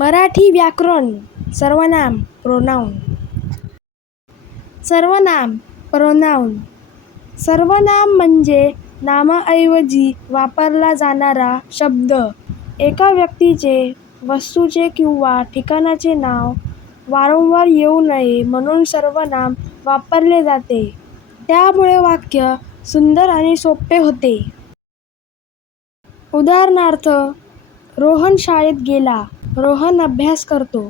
मराठी व्याकरण. सर्वनाम प्रोनाउन. सर्वनाम प्रोनाउन. सर्वनाम म्हणजे नामाऐवजी वापरला जाणारा शब्द. एका व्यक्तीचे, वस्तूचे किंवा ठिकाणाचे नाव वारंवार येऊ नये म्हणून सर्वनाम वापरले जाते. त्यामुळे वाक्य सुंदर आणि सोपे होते. उदाहरणार्थ, रोहन शाळेत गेला. रोहन अभ्यास करतो.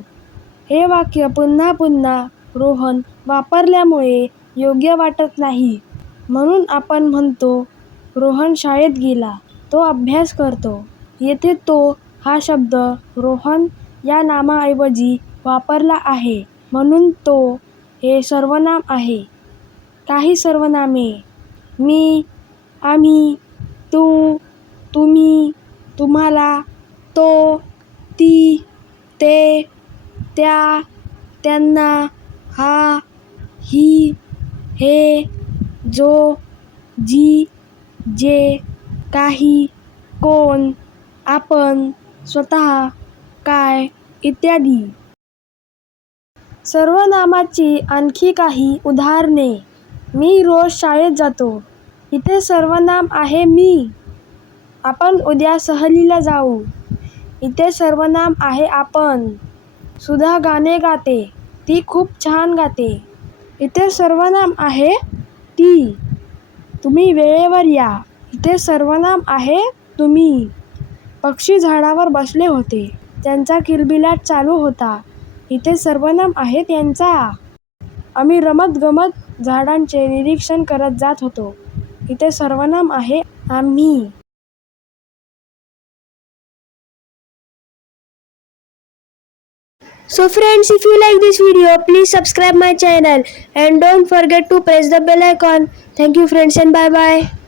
हे वाक्य पुन्हा पुन्हा रोहन वापरल्यामुळे योग्य वाटत नाही. म्हणून आपण म्हणतो, रोहन शाळेत गेला. तो अभ्यास करतो. येथे तो हा शब्द रोहन या नामाऐवजी वापरला आहे म्हणून तो हे सर्वनाम आहे. काही सर्वनामे: मी, आम्ही, तू, तुम्ही, तुम्हाला, तो, ती, ते, त्या, त्यांना, हा, ही, हे, जो, जी, जे, काही, कोण, आपण, स्वतः, काय इत्यादी. सर्वनामाची आणखी काही उदाहरणे: मी रोज शाळेत जातो. इथे सर्वनाम आहे मी. आपण उद्या सहलीला जाऊ. इथे सर्वनाम आहे आपण. सुधा गाणे गाते. ती खूप छान गाते. इथे सर्वनाम आहे ती. तुम्ही वेळेवर या. इथे सर्वनाम आहे तुम्ही. पक्षी झाडावर बसले होते. त्यांचा किलबिलाट चालू होता. इथे सर्वनाम आहे त्यांचा. आम्ही रमत-गमत झाडांचे निरीक्षण करत जात होतो. इथे सर्वनाम आहे आम्ही. So friends, if you like this video, please subscribe my channel and don't forget to press the bell icon. Thank you friends and bye bye.